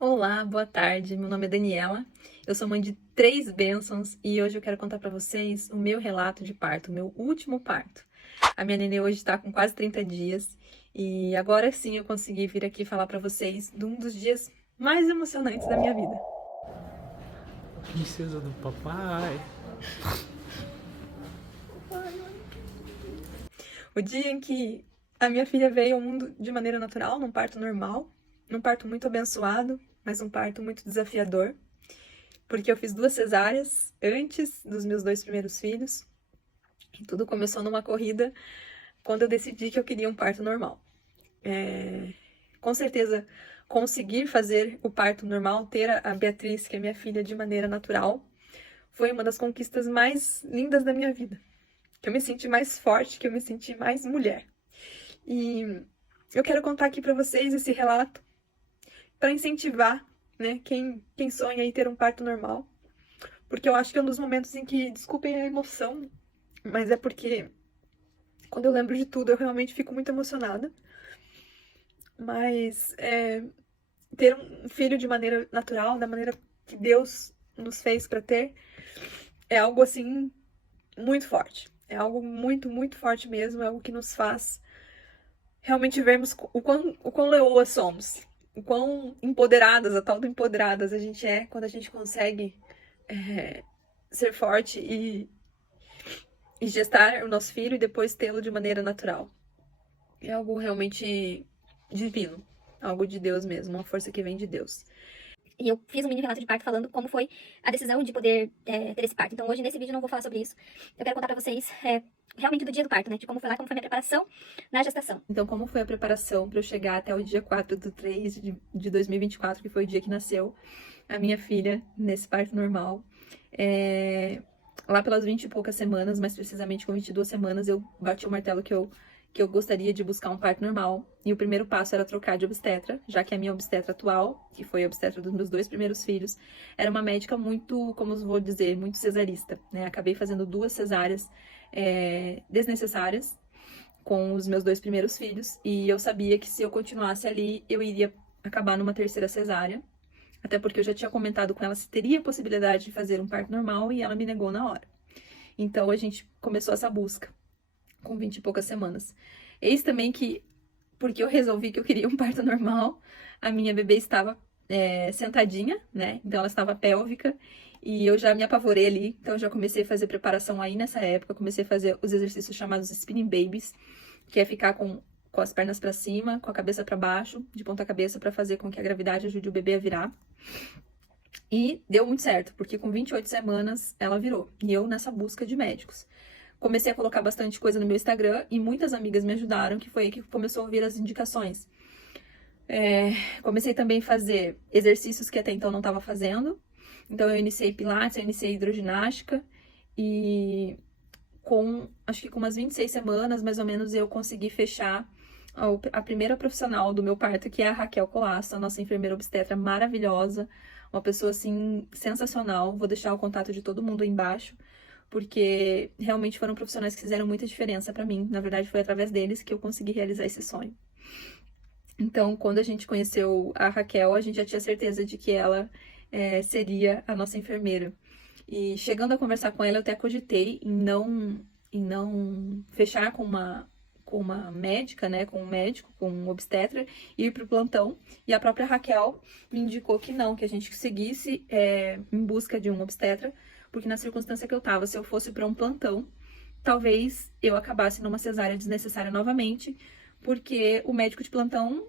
Olá, boa tarde. Meu nome é Daniela. Eu sou mãe de 3 bênçãos e hoje eu quero contar para vocês o meu relato de parto, o meu último parto. A minha nenê hoje está com quase 30 dias e agora sim eu consegui vir aqui falar para vocês de um dos dias mais emocionantes da minha vida. Princesa do papai. O dia em que a minha filha veio ao mundo de maneira natural, num parto normal, num parto muito abençoado, mas um parto muito desafiador, porque eu fiz 2 cesáreas antes dos meus 2 primeiros filhos. E tudo começou numa corrida quando eu decidi que eu queria um parto normal. Com certeza, conseguir fazer o parto normal, ter a Beatriz, que é minha filha, de maneira natural, foi uma das conquistas mais lindas da minha vida. Que eu me senti mais forte, que eu me senti mais mulher. E eu quero contar aqui para vocês esse relato para incentivar, né, quem sonha em ter um parto normal. Porque eu acho que é um dos momentos em que, desculpem a emoção, mas é porque quando eu lembro de tudo, eu realmente fico muito emocionada. Mas ter um filho de maneira natural, da maneira que Deus nos fez para ter, é algo assim muito forte. É algo muito, muito forte mesmo. É algo que nos faz realmente vermos o quão leoas somos, o quão empoderadas, a tal do empoderadas a gente é quando a gente consegue ser forte e gestar o nosso filho e depois tê-lo de maneira natural. É algo realmente divino, algo de Deus mesmo, uma força que vem de Deus. E eu fiz um mini relato de parto falando como foi a decisão de poder ter esse parto. Então hoje nesse vídeo eu não vou falar sobre isso. Eu quero contar pra vocês realmente do dia do parto, né? De como foi lá, como foi a minha preparação na gestação. Então, como foi a preparação para eu chegar até o dia 4/3 de 2024, que foi o dia que nasceu a minha filha nesse parto normal? Lá pelas 20 e poucas semanas, mais precisamente com 22 semanas, eu bati o martelo que eu gostaria de buscar um parto normal. E o primeiro passo era trocar de obstetra, já que a minha obstetra atual, que foi a obstetra dos meus 2 primeiros filhos, era uma médica muito, como eu vou dizer, muito cesarista, né? Acabei fazendo 2 cesáreas desnecessárias com os meus 2 primeiros filhos, e eu sabia que se eu continuasse ali, eu iria acabar numa terceira cesárea, até porque eu já tinha comentado com ela se teria possibilidade de fazer um parto normal, e ela me negou na hora. Então a gente começou essa busca, com 20 e poucas semanas. Eis também que, porque eu resolvi que eu queria um parto normal, a minha bebê estava sentadinha, né? Então ela estava pélvica, e eu já me apavorei ali, então eu já comecei a fazer preparação aí nessa época, comecei a fazer os exercícios chamados spinning babies, que é ficar com as pernas para cima, com a cabeça para baixo, de ponta cabeça, para fazer com que a gravidade ajude o bebê a virar. E deu muito certo, porque com 28 semanas ela virou, e eu nessa busca de médicos. Comecei a colocar bastante coisa no meu Instagram e muitas amigas me ajudaram, que foi aí que começou a ouvir as indicações. Comecei também a fazer exercícios que até então não estava fazendo. Então eu iniciei pilates, eu iniciei hidroginástica e acho que com umas 26 semanas, mais ou menos, eu consegui fechar a primeira profissional do meu parto, que é a Raquel Colasso, a nossa enfermeira obstetra maravilhosa, uma pessoa, assim, sensacional. Vou deixar o contato de todo mundo aí embaixo, porque realmente foram profissionais que fizeram muita diferença para mim. Na verdade, foi através deles que eu consegui realizar esse sonho. Então, quando a gente conheceu a Raquel, a gente já tinha certeza de que ela seria a nossa enfermeira. E chegando a conversar com ela, eu até cogitei em não fechar com uma médica, né, com um médico, com um obstetra, e ir para o plantão. E a própria Raquel me indicou que não, que a gente seguisse em busca de um obstetra, porque na circunstância que eu estava, se eu fosse para um plantão, talvez eu acabasse numa cesárea desnecessária novamente, porque o médico de plantão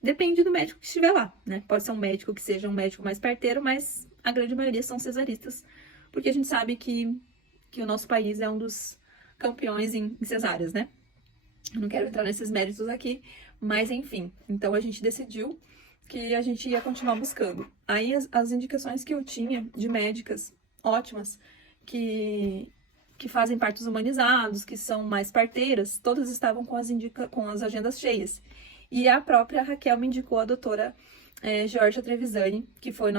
depende do médico que estiver lá, né? Pode ser um médico que seja um médico mais parteiro, mas a grande maioria são cesaristas, porque a gente sabe que o nosso país é um dos campeões em cesáreas, né? Eu não quero entrar nesses méritos aqui, mas enfim. Então a gente decidiu que a gente ia continuar buscando. Aí as indicações que eu tinha de médicas ótimas, que fazem partos humanizados, que são mais parteiras, todas estavam com as agendas cheias. E a própria Raquel me indicou a doutora Georgia Trevisani, que foi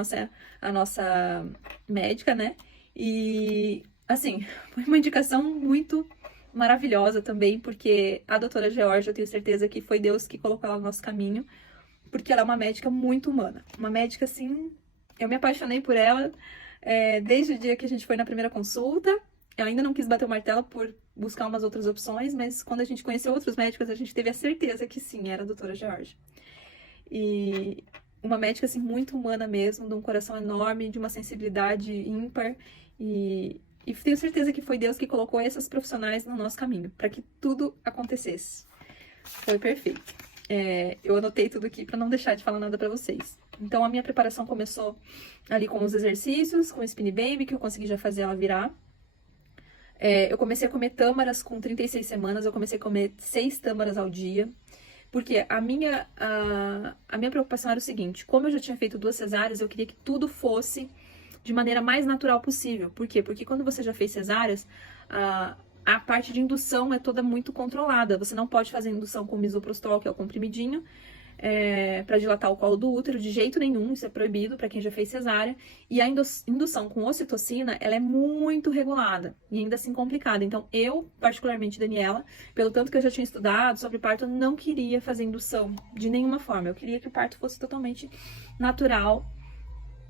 a nossa médica, né? E, assim, foi uma indicação muito maravilhosa também, porque a doutora Georgia, eu tenho certeza que foi Deus que colocou ela no nosso caminho, porque ela é uma médica muito humana. Uma médica, assim, eu me apaixonei por ela desde o dia que a gente foi na primeira consulta. Eu ainda não quis bater o martelo por buscar umas outras opções, mas quando a gente conheceu outros médicos, a gente teve a certeza que sim, era a doutora Georgia. E uma médica, assim, muito humana mesmo, de um coração enorme, de uma sensibilidade ímpar. E tenho certeza que foi Deus que colocou essas profissionais no nosso caminho, para que tudo acontecesse. Foi perfeito. Eu anotei tudo aqui para não deixar de falar nada para vocês. Então, a minha preparação começou ali com os exercícios, com o Spin Baby, que eu consegui já fazer ela virar. Eu comecei a comer tâmaras com 36 semanas, eu comecei a comer 6 tâmaras ao dia. Porque a minha preocupação era o seguinte, como eu já tinha feito 2 cesáreas, eu queria que tudo fosse de maneira mais natural possível. Por quê? Porque quando você já fez cesáreas, a parte de indução é toda muito controlada. Você não pode fazer indução com misoprostol, que é o comprimidinho, para dilatar o colo do útero, de jeito nenhum, isso é proibido para quem já fez cesárea. E a indução com ocitocina, ela é muito regulada e ainda assim complicada. Então, eu, particularmente Daniela, pelo tanto que eu já tinha estudado sobre parto, eu não queria fazer indução de nenhuma forma. Eu queria que o parto fosse totalmente natural,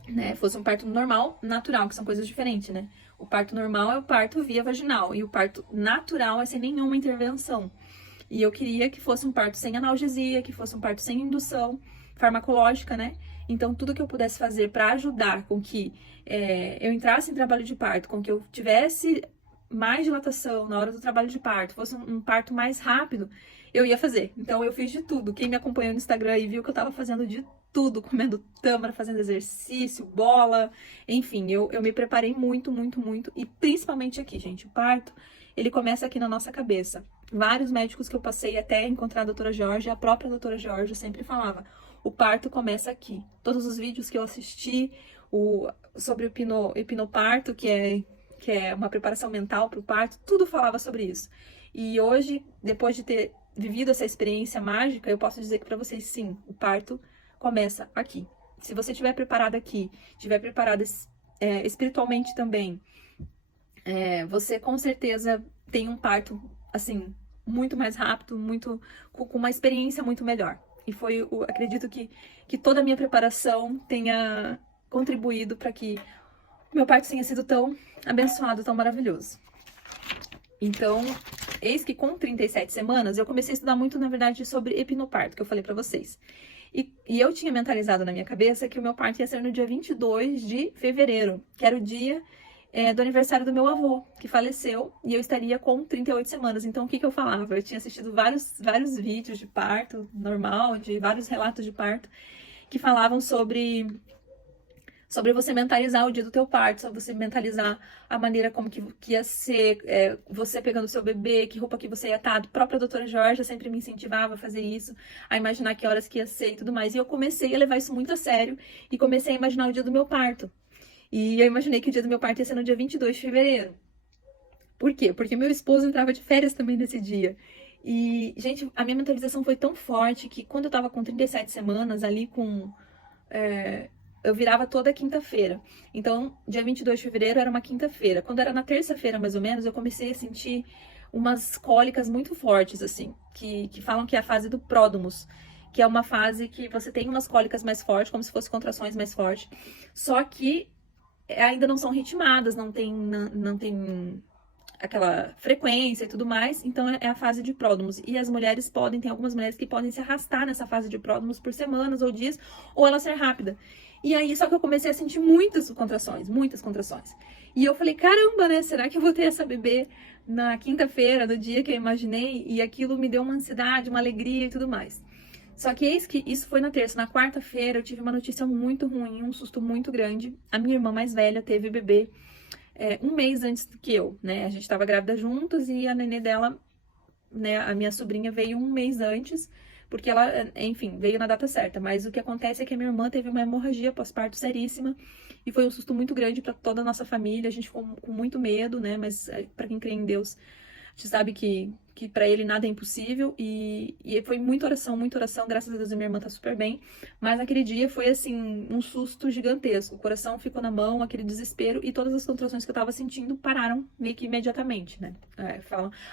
né? Fosse um parto normal, natural, que são coisas diferentes, né? O parto normal é o parto via vaginal e o parto natural é sem nenhuma intervenção. E eu queria que fosse um parto sem analgesia, que fosse um parto sem indução farmacológica, né? Então, tudo que eu pudesse fazer para ajudar com que eu entrasse em trabalho de parto, com que eu tivesse mais dilatação na hora do trabalho de parto, fosse um parto mais rápido, eu ia fazer. Então, eu fiz de tudo. Quem me acompanhou no Instagram e viu que eu tava fazendo de tudo, comendo tâmara, fazendo exercício, bola, enfim, eu me preparei muito, muito, muito. E principalmente aqui, gente, o parto, ele começa aqui na nossa cabeça. Vários médicos que eu passei até encontrar a doutora Georgia, a própria doutora Georgia sempre falava, o parto começa aqui. Todos os vídeos que eu assisti sobre o hipnoparto, que é uma preparação mental para o parto, tudo falava sobre isso. E hoje, depois de ter vivido essa experiência mágica, eu posso dizer que para vocês, sim, o parto começa aqui. Se você estiver preparada aqui, estiver preparada espiritualmente também, você com certeza tem um parto, assim, muito mais rápido, com uma experiência muito melhor. E acredito que toda a minha preparação tenha contribuído para que o meu parto tenha sido tão abençoado, tão maravilhoso. Então, eis que com 37 semanas, eu comecei a estudar muito, na verdade, sobre hipnoparto, que eu falei para vocês. E eu tinha mentalizado na minha cabeça que o meu parto ia ser no dia 22 de fevereiro, que era o dia do aniversário do meu avô, que faleceu, e eu estaria com 38 semanas. Então, o que eu falava? Eu tinha assistido vários vídeos de parto normal, de vários relatos de parto, que falavam sobre você mentalizar o dia do teu parto, sobre você mentalizar a maneira como que ia ser, você pegando o seu bebê, que roupa que você ia estar. A própria doutora Georgia sempre me incentivava a fazer isso, a imaginar que horas que ia ser e tudo mais. E eu comecei a levar isso muito a sério e comecei a imaginar o dia do meu parto. E eu imaginei que o dia do meu parto ia ser no dia 22 de fevereiro. Por quê? Porque meu esposo entrava de férias também nesse dia. E, gente, a minha mentalização foi tão forte que quando eu tava com 37 semanas, ali eu virava toda quinta-feira. Então, dia 22 de fevereiro era uma quinta-feira. Quando era na terça-feira, mais ou menos, eu comecei a sentir umas cólicas muito fortes, assim, que falam que é a fase do pródromos, que é uma fase que você tem umas cólicas mais fortes, como se fossem contrações mais fortes. Só que ainda não são ritmadas, não tem aquela frequência e tudo mais, então é a fase de pródromos. E as mulheres tem algumas mulheres que podem se arrastar nessa fase de pródromos por semanas ou dias, ou ela ser rápida. E aí, só que eu comecei a sentir muitas contrações. E eu falei, caramba, né, será que eu vou ter essa bebê na quinta-feira, no dia que eu imaginei? E aquilo me deu uma ansiedade, uma alegria e tudo mais. Só que eis que isso foi na terça. Na quarta-feira eu tive uma notícia muito ruim, um susto muito grande. A minha irmã mais velha teve bebê um mês antes do que eu, né? A gente estava grávida juntos e a nenê dela, né, a minha sobrinha veio um mês antes, porque ela, enfim, veio na data certa. Mas o que acontece é que a minha irmã teve uma hemorragia pós-parto seríssima e foi um susto muito grande para toda a nossa família. A gente ficou com muito medo, né? Mas para quem crê em Deus, gente sabe que para ele nada é impossível e foi muita oração, graças a Deus a minha irmã tá super bem, mas naquele dia foi assim, um susto gigantesco, o coração ficou na mão, aquele desespero e todas as contrações que eu tava sentindo pararam meio que imediatamente, né?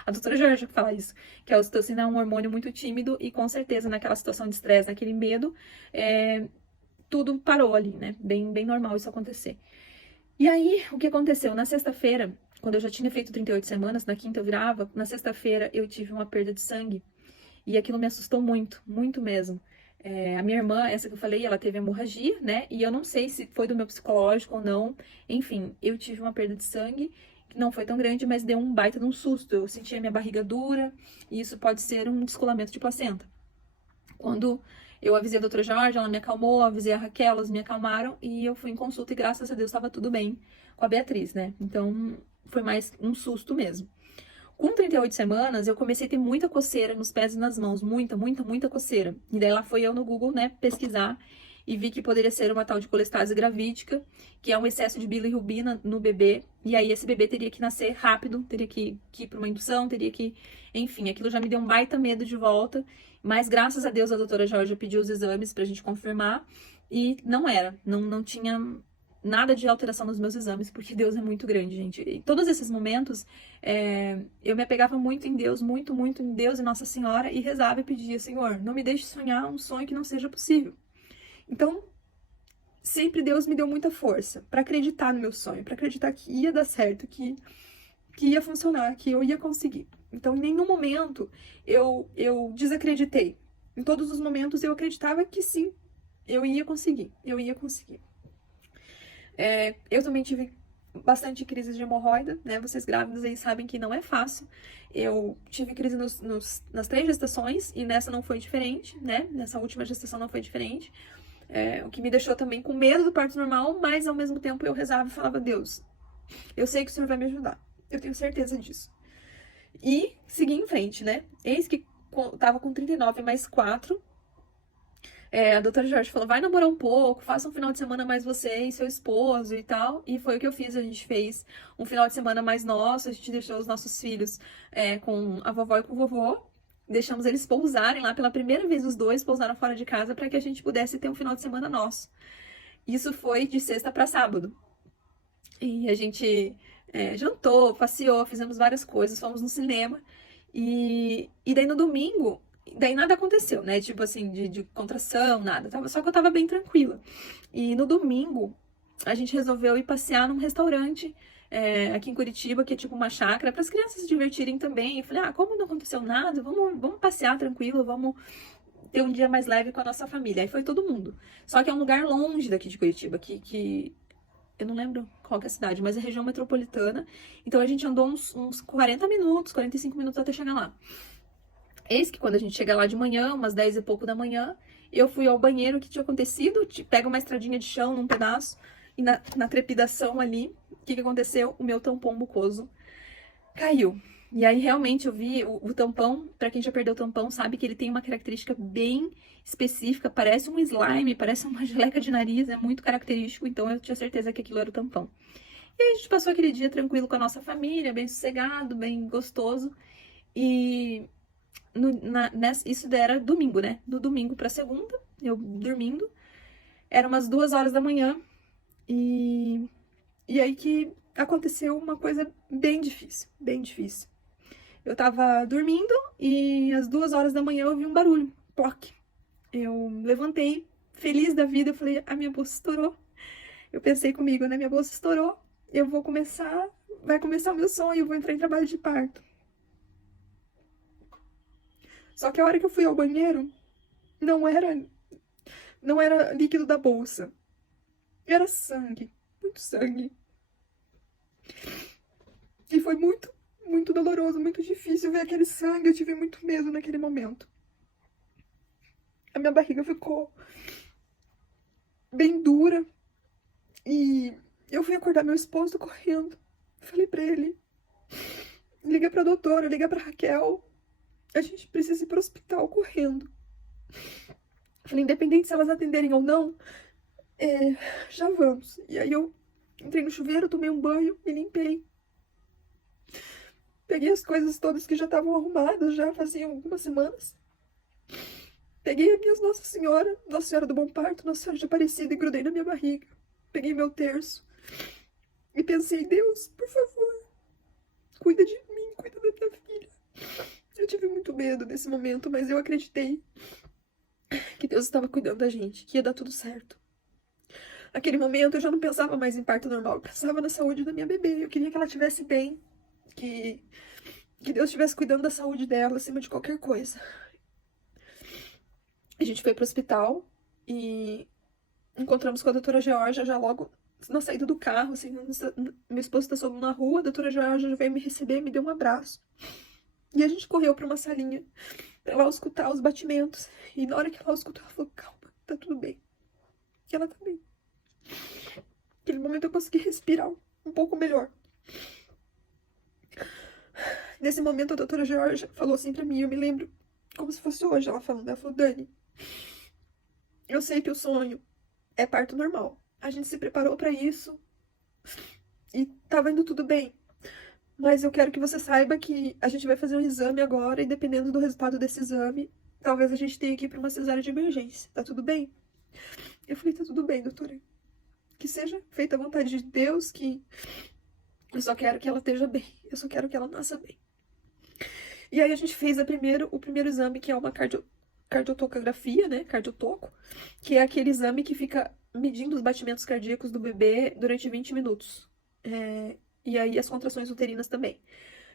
A doutora Jorge fala isso, que a ocitocina é um hormônio muito tímido e com certeza naquela situação de estresse, naquele medo, tudo parou ali, né? Bem normal isso acontecer. E aí, o que aconteceu? Na sexta-feira, quando eu já tinha feito 38 semanas, na quinta eu virava, na sexta-feira eu tive uma perda de sangue. E aquilo me assustou muito, muito mesmo. A minha irmã, essa que eu falei, ela teve hemorragia, né? E eu não sei se foi do meu psicológico ou não. Enfim, eu tive uma perda de sangue, que não foi tão grande, mas deu um baita de um susto. Eu senti a minha barriga dura, e isso pode ser um descolamento de placenta. Quando eu avisei a doutora Jorge, ela me acalmou, avisei a Raquel, elas me acalmaram, e eu fui em consulta e graças a Deus estava tudo bem com a Beatriz, né? Então, foi mais um susto mesmo. Com 38 semanas, eu comecei a ter muita coceira nos pés e nas mãos. Muita coceira. E daí lá foi eu no Google, né, pesquisar e vi que poderia ser uma tal de colestase gravídica, que é um excesso de bilirrubina no bebê. E aí esse bebê teria que nascer rápido, teria que ir para uma indução, teria que... Enfim, aquilo já me deu um baita medo de volta. Mas graças a Deus a doutora Jorge pediu os exames pra gente confirmar. E não era, não tinha nada de alteração nos meus exames, porque Deus é muito grande, gente. E todos esses momentos, eu me apegava muito em Deus, muito em Deus e Nossa Senhora, e rezava e pedia, Senhor, não me deixe sonhar um sonho que não seja possível. Então, sempre Deus me deu muita força para acreditar no meu sonho, para acreditar que ia dar certo, que ia funcionar, que eu ia conseguir. Então, em nenhum momento eu desacreditei. Em todos os momentos eu acreditava que sim, eu ia conseguir. Eu também tive bastante crises de hemorroida, né? Vocês grávidas aí sabem que não é fácil. Eu tive crise nas 3 gestações e nessa não foi diferente, né? Nessa última gestação não foi diferente. O que me deixou também com medo do parto normal, mas ao mesmo tempo eu rezava e falava, Deus, eu sei que o Senhor vai me ajudar. Eu tenho certeza disso. E segui em frente, né? Eis que tava com 39 mais 4. A doutora Jorge falou, vai namorar um pouco, faça um final de semana mais você e seu esposo e tal. E foi o que eu fiz, a gente fez um final de semana mais nosso, a gente deixou os nossos filhos com a vovó e com o vovô. Deixamos eles pousarem lá, pela primeira vez os dois pousaram fora de casa para que a gente pudesse ter um final de semana nosso. Isso foi de sexta para sábado. E a gente jantou, passeou, fizemos várias coisas, fomos no cinema. E daí no domingo, daí nada aconteceu, né? Tipo assim, de contração, nada. Só que eu tava bem tranquila. E no domingo, a gente resolveu ir passear num restaurante aqui em Curitiba, que é tipo uma chácara, para as crianças se divertirem também. Eu falei, como não aconteceu nada, vamos passear tranquilo, vamos ter um dia mais leve com a nossa família. Aí foi todo mundo. Só que é um lugar longe daqui de Curitiba, que eu não lembro qual que é a cidade, mas é região metropolitana. Então a gente andou uns 40 minutos, 45 minutos até chegar lá. Eis que quando a gente chega lá de manhã, umas 10 e pouco da manhã, eu fui ao banheiro, o que tinha acontecido? Pega uma estradinha de chão num pedaço, e na trepidação ali, o que aconteceu? O meu tampão mucoso caiu. E aí realmente eu vi o tampão, pra quem já perdeu o tampão, sabe que ele tem uma característica bem específica, parece um slime, parece uma geleca de nariz, é muito característico, então eu tinha certeza que aquilo era o tampão. E aí a gente passou aquele dia tranquilo com a nossa família, bem sossegado, bem gostoso, e isso era domingo, né? Do domingo pra segunda, eu dormindo, eram umas 2 horas da manhã, e aí que aconteceu uma coisa bem difícil, bem difícil. Eu tava dormindo e às 2 horas da manhã eu ouvi um barulho, ploc. Eu levantei, feliz da vida, eu falei, a minha bolsa estourou. Eu pensei comigo, né, minha bolsa estourou, vai começar o meu sonho, eu vou entrar em trabalho de parto. Só que a hora que eu fui ao banheiro, não era líquido da bolsa, era sangue, muito sangue. E foi muito doloroso, muito difícil ver aquele sangue, eu tive muito medo naquele momento. A minha barriga ficou bem dura e eu fui acordar meu esposo correndo. Falei pra ele, liga pra doutora, liga pra Raquel, a gente precisa ir pro hospital correndo. Falei, independente se elas atenderem ou não, já vamos. E aí eu entrei no chuveiro, tomei um banho, me limpei. Peguei as coisas todas que já estavam arrumadas, já faziam algumas semanas. Peguei as minhas Nossa Senhora do Bom Parto, Nossa Senhora de Aparecida e grudei na minha barriga. Peguei meu terço e pensei, Deus, por favor, cuida de mim, cuida da minha filha. Eu tive muito medo nesse momento, mas eu acreditei que Deus estava cuidando da gente, que ia dar tudo certo. Naquele momento eu já não pensava mais em parto normal, eu pensava na saúde da minha bebê. Eu queria que ela estivesse bem, que Deus estivesse cuidando da saúde dela acima de qualquer coisa. A gente foi pro hospital e encontramos com a doutora Georgia já logo na saída do carro, assim, meu esposo tá sozinho na rua, a doutora Georgia já veio me receber, me deu um abraço. E a gente correu pra uma salinha pra ela escutar os batimentos. E na hora que ela escutou, ela falou, calma, tá tudo bem. E ela tá bem. Naquele momento eu consegui respirar um pouco melhor. Nesse momento a doutora Georgia falou assim pra mim, eu me lembro como se fosse hoje, ela falou, Dani, eu sei que o sonho é parto normal. A gente se preparou pra isso e tava indo tudo bem. Mas eu quero que você saiba que a gente vai fazer um exame agora e dependendo do resultado desse exame, talvez a gente tenha que ir pra uma cesárea de emergência. Tá tudo bem? Eu falei, tá tudo bem, doutora. Que seja feita a vontade de Deus, que eu só quero que ela esteja bem. Eu só quero que ela nasça bem. E aí a gente fez o primeiro exame, que é uma cardiotocografia, né? Cardiotoco, que é aquele exame que fica medindo os batimentos cardíacos do bebê durante 20 minutos. E aí as contrações uterinas também.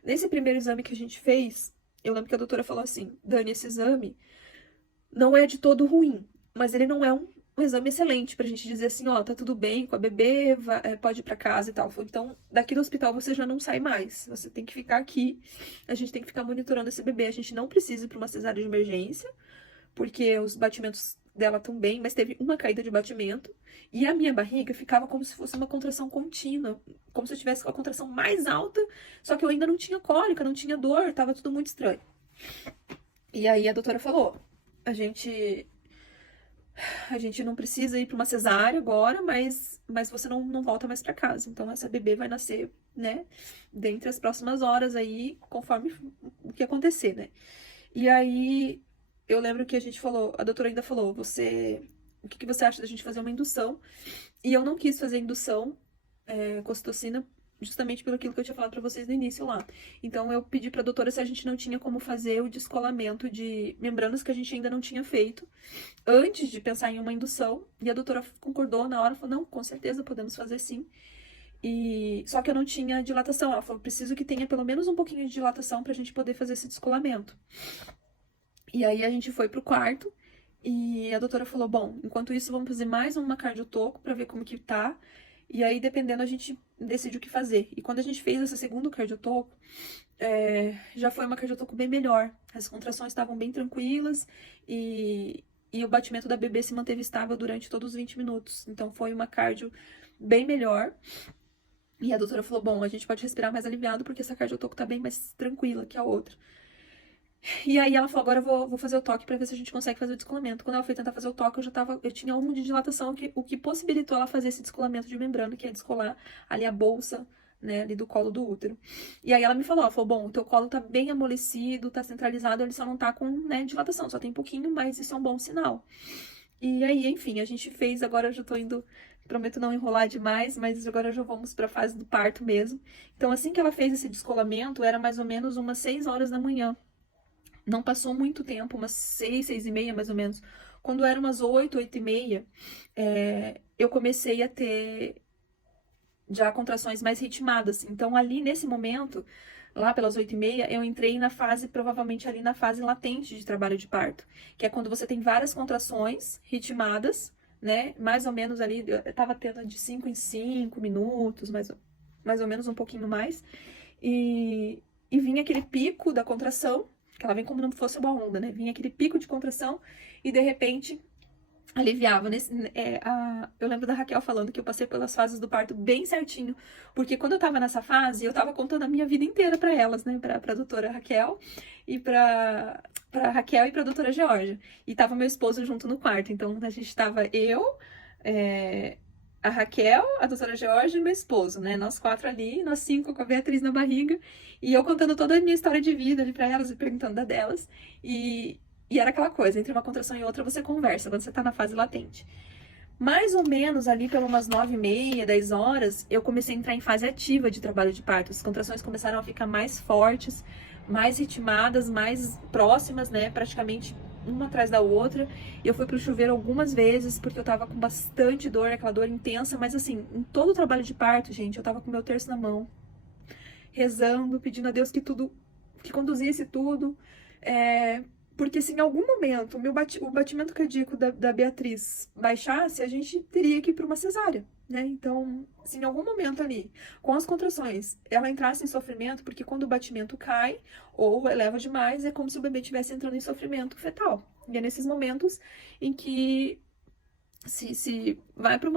Nesse primeiro exame que a gente fez, eu lembro que a doutora falou assim, Dani, esse exame não é de todo ruim, mas ele não é um exame excelente pra gente dizer assim, ó, tá tudo bem com a bebê, pode ir pra casa e tal. Então, daqui do hospital você já não sai mais, você tem que ficar aqui, a gente tem que ficar monitorando esse bebê, a gente não precisa ir pra uma cesárea de emergência, porque os batimentos dela estão bem, mas teve uma caída de batimento, e a minha barriga ficava como se fosse uma contração contínua, como se eu tivesse com a contração mais alta, só que eu ainda não tinha cólica, não tinha dor, tava tudo muito estranho. E aí a doutora falou, a gente não precisa ir para uma cesárea agora, mas você não volta mais para casa. Então essa bebê vai nascer, né, dentre as próximas horas aí, conforme o que acontecer, né? E aí eu lembro que a gente falou, a doutora ainda falou, o que você acha da gente fazer uma indução? E eu não quis fazer indução com ocitocina justamente pelo aquilo que eu tinha falado pra vocês no início lá. Então eu pedi pra doutora se a gente não tinha como fazer o descolamento de membranas que a gente ainda não tinha feito antes de pensar em uma indução. E a doutora concordou na hora, falou, não, com certeza podemos fazer sim. E só que eu não tinha dilatação. Ela falou, preciso que tenha pelo menos um pouquinho de dilatação pra gente poder fazer esse descolamento. E aí a gente foi pro quarto e a doutora falou, bom, enquanto isso vamos fazer mais uma cardiotoco pra ver como que tá. E aí, dependendo, a gente decide o que fazer. E quando a gente fez essa segunda cardiotoco, já foi uma cardiotoco bem melhor. As contrações estavam bem tranquilas e o batimento da bebê se manteve estável durante todos os 20 minutos. Então, foi uma cardio bem melhor. E a doutora falou, bom, a gente pode respirar mais aliviado porque essa cardiotoco tá bem mais tranquila que a outra. E aí ela falou, agora eu vou fazer o toque pra ver se a gente consegue fazer o descolamento. Quando ela foi tentar fazer o toque, eu tinha um de dilatação, o que possibilitou ela fazer esse descolamento de membrana, que é descolar ali a bolsa, né, ali do colo do útero. E aí ela me falou, bom, o teu colo tá bem amolecido, tá centralizado, ele só não tá com, né, dilatação, só tem pouquinho, mas isso é um bom sinal. E aí, enfim, a gente fez, agora eu já tô indo, prometo não enrolar demais, mas agora já vamos pra fase do parto mesmo. Então, assim que ela fez esse descolamento, era mais ou menos umas 6 horas da manhã. Não passou muito tempo, umas 6, 6 e meia mais ou menos. Quando eram umas 8, 8 e meia, eu comecei a ter já contrações mais ritmadas. Então, ali nesse momento, lá pelas 8 e meia, eu entrei na fase, provavelmente ali na fase latente de trabalho de parto, que é quando você tem várias contrações ritmadas, né? Mais ou menos ali, eu tava tendo de 5 em 5 minutos, mais ou menos um pouquinho mais. E vinha aquele pico da contração, que ela vem como se fosse uma onda, né? Vinha aquele pico de contração e de repente aliviava. Eu lembro da Raquel falando que eu passei pelas fases do parto bem certinho, porque quando eu tava nessa fase, eu tava contando a minha vida inteira pra elas, né? Pra doutora Raquel e pra Raquel e pra doutora Georgia. E tava meu esposo junto no quarto, então a gente tava a Raquel, a doutora Georgia e meu esposo, né? Nós 4 ali, nós 5 com a Beatriz na barriga. E eu contando toda a minha história de vida ali pra elas e perguntando da delas. E era aquela coisa, entre uma contração e outra você conversa, quando você tá na fase latente. Mais ou menos ali pelas umas 9h30, 10 horas, eu comecei a entrar em fase ativa de trabalho de parto. As contrações começaram a ficar mais fortes, mais ritmadas, mais próximas, né? Praticamente uma atrás da outra. E eu fui pro chuveiro algumas vezes, porque eu tava com bastante dor, aquela dor intensa. Mas assim, em todo o trabalho de parto, gente, eu tava com meu terço na mão, rezando, pedindo a Deus que conduzisse tudo. Porque se em algum momento o batimento cardíaco da Beatriz baixasse, a gente teria que ir para uma cesárea, né? Então, se em algum momento ali, com as contrações, ela entrasse em sofrimento, porque quando o batimento cai ou eleva demais, é como se o bebê estivesse entrando em sofrimento fetal. E é nesses momentos em que se vai para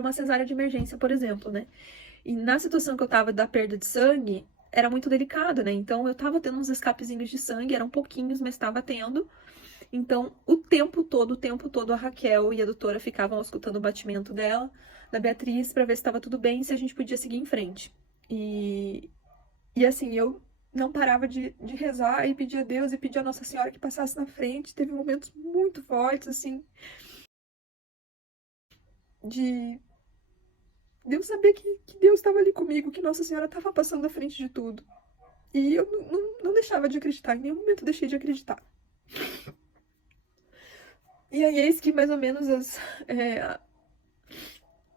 uma cesárea de emergência, por exemplo, né? E na situação que eu tava da perda de sangue, era muito delicado, né? Então eu tava tendo uns escapezinhos de sangue, eram pouquinhos, mas tava tendo. Então, o tempo todo, a Raquel e a doutora ficavam escutando o batimento dela, da Beatriz, pra ver se tava tudo bem e se a gente podia seguir em frente. E assim, eu não parava de rezar e pedir a Deus e pedir a Nossa Senhora que passasse na frente. Teve momentos muito fortes, assim, de eu saber que Deus estava ali comigo, que Nossa Senhora estava passando à frente de tudo. E eu não deixava de acreditar, em nenhum momento eu deixei de acreditar. E aí, eis que mais ou menos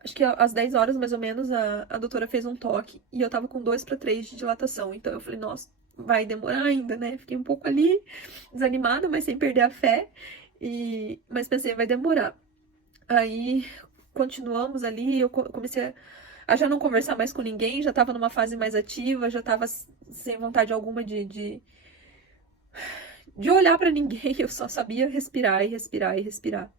acho que às 10 horas, mais ou menos, a doutora fez um toque e eu tava com 2 para 3 de dilatação. Então eu falei, nossa, vai demorar ainda, né? Fiquei um pouco ali desanimada, mas sem perder a fé. Mas pensei, vai demorar. Aí continuamos ali, eu comecei a já não conversar mais com ninguém, já tava numa fase mais ativa, já tava sem vontade alguma de olhar pra ninguém, eu só sabia respirar e respirar e respirar.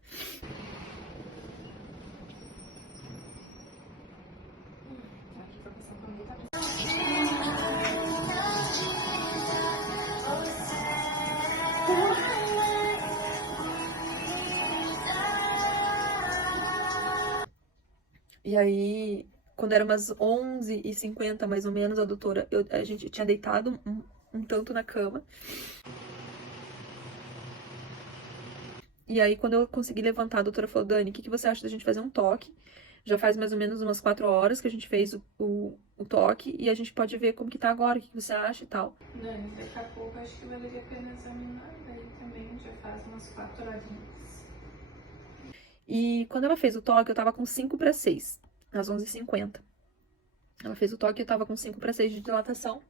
E aí, quando era umas 11h50, mais ou menos, a doutora, a gente tinha deitado um tanto na cama. E aí, quando eu consegui levantar, a doutora falou, Dani, o que você acha da gente fazer um toque? Já faz mais ou menos umas 4 horas que a gente fez o toque e a gente pode ver como que tá agora, o que você acha e tal. Dani, daqui a pouco acho que valeria a pena examinar, daí também já faz umas 4 horinhas. E quando ela fez o toque, eu tava com 5 para 6, às 11h50. Ela fez o toque e eu tava com 5 para 6 de dilatação.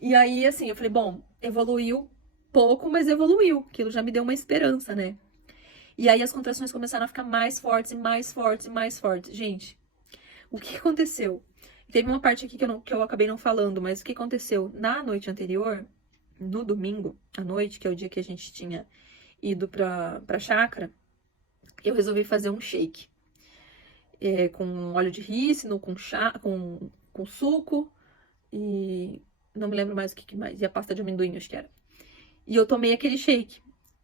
E aí, assim, eu falei, bom, evoluiu pouco, mas evoluiu. Aquilo já me deu uma esperança, né? E aí as contrações começaram a ficar mais fortes, e mais fortes, e mais fortes. Gente, o que aconteceu? Teve uma parte aqui que eu acabei não falando, mas o que aconteceu? Na noite anterior, no domingo à noite, que é o dia que a gente tinha ido pra chácara, eu resolvi fazer um shake. Com óleo de rícino, com chá, com suco e não me lembro mais o que mais. E a pasta de amendoim, acho que era. E eu tomei aquele shake.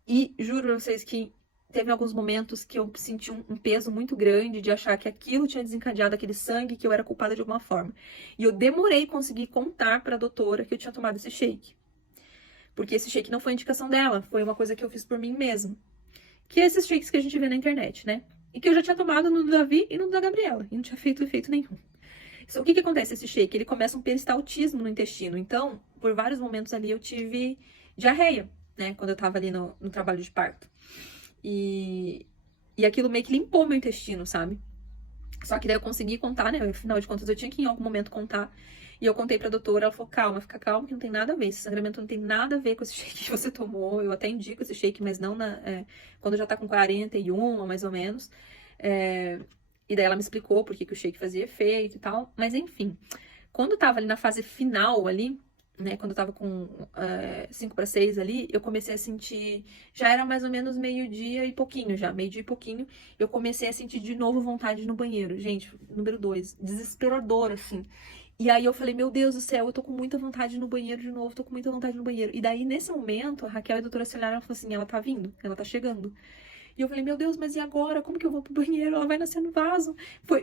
E juro pra vocês que teve alguns momentos que eu senti um peso muito grande de achar que aquilo tinha desencadeado aquele sangue, que eu era culpada de alguma forma. E eu demorei a conseguir contar pra doutora que eu tinha tomado esse shake. Porque esse shake não foi indicação dela, foi uma coisa que eu fiz por mim mesma. Que é esses shakes que a gente vê na internet, né? E que eu já tinha tomado no do Davi e no da Gabriela. E não tinha feito efeito nenhum. O que acontece esse shake? Ele começa um peristaltismo no intestino. Então, por vários momentos ali, eu tive diarreia, né? Quando eu tava ali no trabalho de parto. E aquilo meio que limpou meu intestino, sabe? Só que daí eu consegui contar, né? Afinal de contas, eu tinha que em algum momento contar. E eu contei pra doutora, ela falou, calma, fica calma, que não tem nada a ver. Esse sangramento não tem nada a ver com esse shake que você tomou. Eu até indico esse shake, mas não quando já tá com 41, mais ou menos. E daí ela me explicou por que o shake fazia efeito e tal. Mas enfim, quando tava ali na fase final ali, né, quando eu tava com 5 para 6 ali, eu comecei a sentir, já era mais ou menos meio-dia e pouquinho já, meio-dia e pouquinho, eu comecei a sentir de novo vontade no banheiro. Gente, número 2, desesperador, assim. E aí eu falei, meu Deus do céu, eu tô com muita vontade no banheiro de novo, tô com muita vontade no banheiro. E daí, nesse momento, a Raquel e a doutora se olharam e falaram assim, ela tá vindo, ela tá chegando. E eu falei, meu Deus, mas e agora? Como que eu vou pro banheiro? Ela vai nascer no vaso.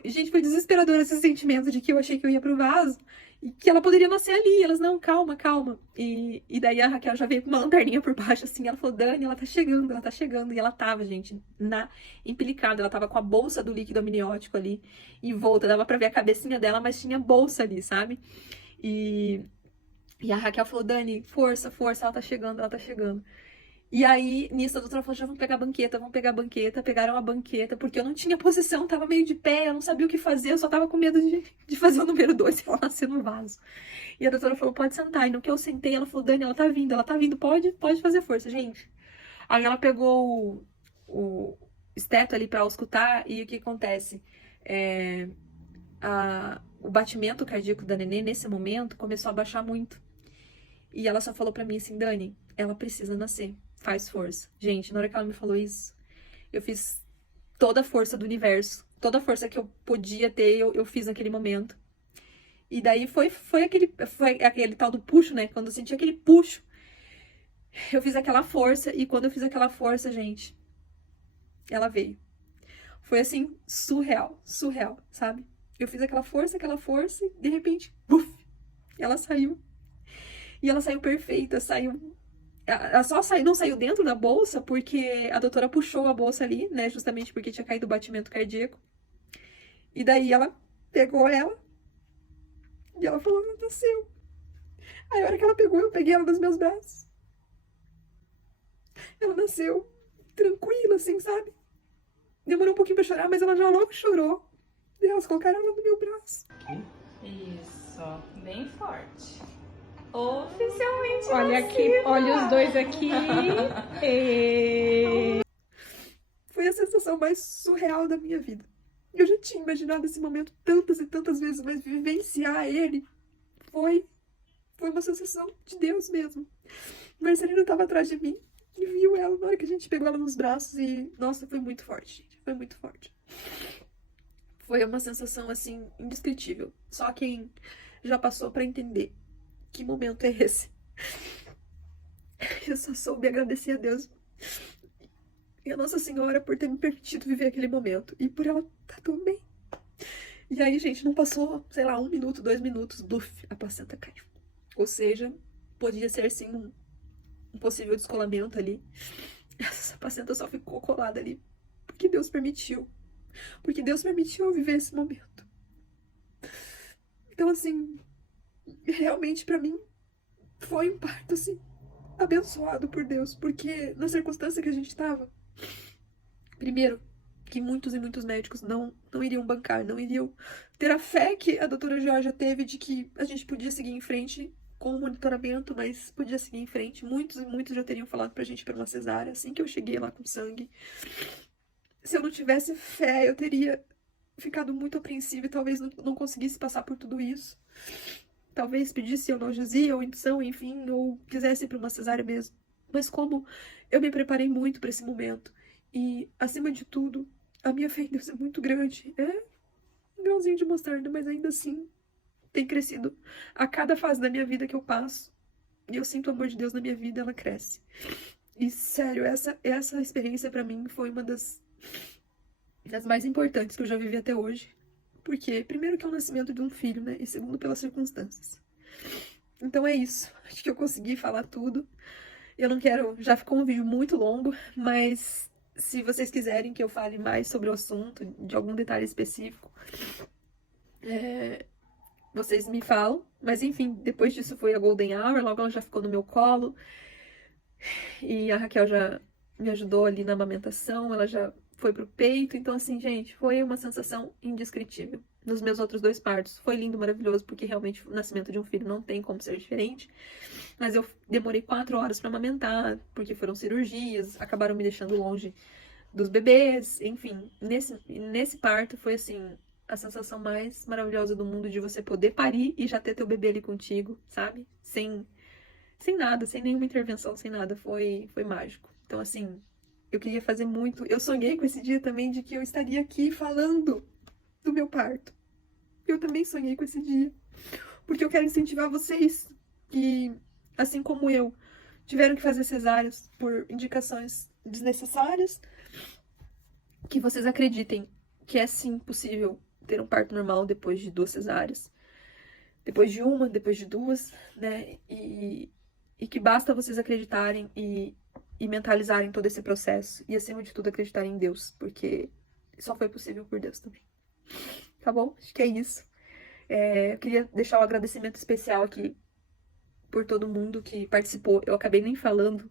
Gente, foi desesperador esse sentimento de que eu achei que eu ia pro vaso e que ela poderia nascer ali. Elas, não, calma, calma. E daí a Raquel já veio com uma lanterninha por baixo, assim. Ela falou, Dani, ela tá chegando, ela tá chegando. E ela tava, gente, empelicada. Ela tava com a bolsa do líquido amniótico ali em volta. Dava pra ver a cabecinha dela, mas tinha bolsa ali, sabe? E a Raquel falou, Dani, força, força, ela tá chegando, ela tá chegando. E aí, nisso, a doutora falou, já vamos pegar a banqueta, vamos pegar a banqueta. Pegaram a banqueta, porque eu não tinha posição, tava meio de pé, eu não sabia o que fazer, eu só tava com medo de fazer o número 2 e ela nascer no vaso. E a doutora falou, pode sentar. E no que eu sentei, ela falou, Dani, ela tá vindo, pode fazer força, gente. Aí ela pegou o esteto ali pra auscultar, e o que acontece? O batimento cardíaco da nenê, nesse momento, começou a baixar muito. E ela só falou pra mim assim, Dani, ela precisa nascer, faz força. Gente, na hora que ela me falou isso, eu fiz toda a força do universo, toda a força que eu podia ter, eu fiz naquele momento. E daí foi aquele tal do puxo, né? Quando eu senti aquele puxo, eu fiz aquela força, e quando eu fiz aquela força, gente, ela veio. Foi assim, surreal, sabe? Eu fiz aquela força, e de repente, buf, ela saiu. E ela saiu perfeita, ela só não saiu dentro da bolsa porque a doutora puxou a bolsa ali, né? Justamente porque tinha caído o batimento cardíaco. E daí ela pegou ela e ela falou, ela nasceu. Aí a hora que ela pegou, eu peguei ela nos meus braços. Ela nasceu tranquila, assim, sabe? Demorou um pouquinho pra chorar, mas ela já logo chorou. E elas colocaram ela no meu braço. Isso, bem forte. Oficialmente Olha nascida. aqui, olha os dois aqui. Foi a sensação mais surreal da minha vida. Eu já tinha imaginado esse momento tantas e tantas vezes, mas vivenciar ele foi uma sensação de Deus mesmo. Marcelino estava atrás de mim e viu ela na hora que a gente pegou ela nos braços e, nossa, foi muito forte, gente. Foi muito forte. Foi uma sensação, assim, indescritível. Só quem já passou para entender que momento é esse. Eu só soube agradecer a Deus e a Nossa Senhora por ter me permitido viver aquele momento. E por ela estar tão bem. E aí, gente, não passou, sei lá, 1 minuto, 2 minutos, bluf, a placenta caiu. Ou seja, podia ser, sim, um possível descolamento ali. Essa placenta só ficou colada ali porque Deus permitiu. Porque Deus permitiu eu viver esse momento. Então, assim, realmente pra mim foi um parto, assim, abençoado por Deus. Porque na circunstância que a gente tava, primeiro, que muitos e muitos médicos não iriam bancar, não iriam ter a fé que a doutora Georgia teve de que a gente podia seguir em frente com o monitoramento, mas podia seguir em frente. Muitos e muitos já teriam falado pra gente ir pra uma cesárea assim que eu cheguei lá com sangue. Se eu não tivesse fé, eu teria ficado muito apreensiva e talvez não conseguisse passar por tudo isso. Talvez pedisse analgesia ou indução, enfim, ou quisesse ir pra uma cesárea mesmo. Mas como eu me preparei muito para esse momento e, acima de tudo, a minha fé em Deus é muito grande. É um grãozinho de mostarda, mas ainda assim tem crescido a cada fase da minha vida que eu passo. E eu sinto o amor de Deus na minha vida, ela cresce. E, sério, essa experiência pra mim foi uma das mais importantes que eu já vivi até hoje. Porque, primeiro, que é o nascimento de um filho, né? E segundo, pelas circunstâncias. Então é isso. Acho que eu consegui falar tudo. Eu não quero... Já ficou um vídeo muito longo, mas se vocês quiserem que eu fale mais sobre o assunto, de algum detalhe específico, vocês me falam. Mas enfim, depois disso foi a Golden Hour, logo ela já ficou no meu colo. E a Raquel já me ajudou ali na amamentação, ela já foi pro peito. Então assim, gente, foi uma sensação indescritível. Nos meus outros 2 partos foi lindo, maravilhoso, porque realmente o nascimento de um filho não tem como ser diferente. Mas eu demorei 4 horas para amamentar, porque foram cirurgias, acabaram me deixando longe dos bebês. Enfim, nesse parto foi assim, a sensação mais maravilhosa do mundo de você poder parir e já ter teu bebê ali contigo, sabe? Sem nada, sem nenhuma intervenção, sem nada. Foi mágico. Então, assim, eu queria fazer muito. Eu sonhei com esse dia também de que eu estaria aqui falando do meu parto. Eu também sonhei com esse dia. Porque eu quero incentivar vocês que, assim como eu, tiveram que fazer cesáreas por indicações desnecessárias, que vocês acreditem que é sim possível ter um parto normal depois de 2 cesáreas. Depois de uma, depois de 2, né? E que basta vocês acreditarem e mentalizarem todo esse processo. E, acima de tudo, acreditarem em Deus. Porque só foi possível por Deus também. Tá bom? Acho que é isso. Eu queria deixar um agradecimento especial aqui por todo mundo que participou. Eu acabei nem falando.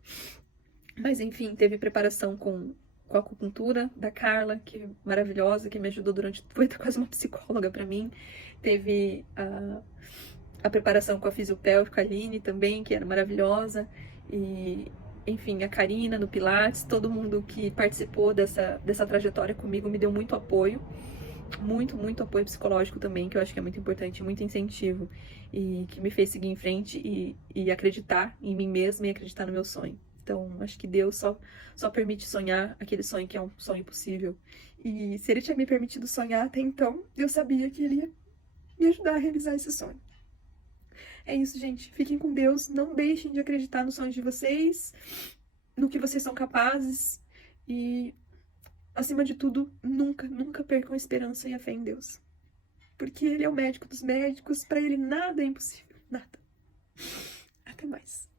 Mas, enfim, teve preparação com a acupuntura da Carla, que é maravilhosa, que me ajudou durante... Foi quase uma psicóloga pra mim. Teve a preparação com a fisiopélvica, a Aline também, que era maravilhosa. E, enfim, a Karina no Pilates, todo mundo que participou dessa trajetória comigo me deu muito apoio. Muito apoio psicológico também, que eu acho que é muito importante, muito incentivo. E que me fez seguir em frente e acreditar em mim mesma e acreditar no meu sonho. Então, acho que Deus só permite sonhar aquele sonho que é um sonho possível. E se Ele tinha me permitido sonhar até então, eu sabia que Ele ia me ajudar a realizar esse sonho. É isso, gente. Fiquem com Deus. Não deixem de acreditar nos sonhos de vocês, no que vocês são capazes. E, acima de tudo, nunca percam a esperança e a fé em Deus. Porque Ele é o médico dos médicos. Para Ele nada é impossível. Nada. Até mais.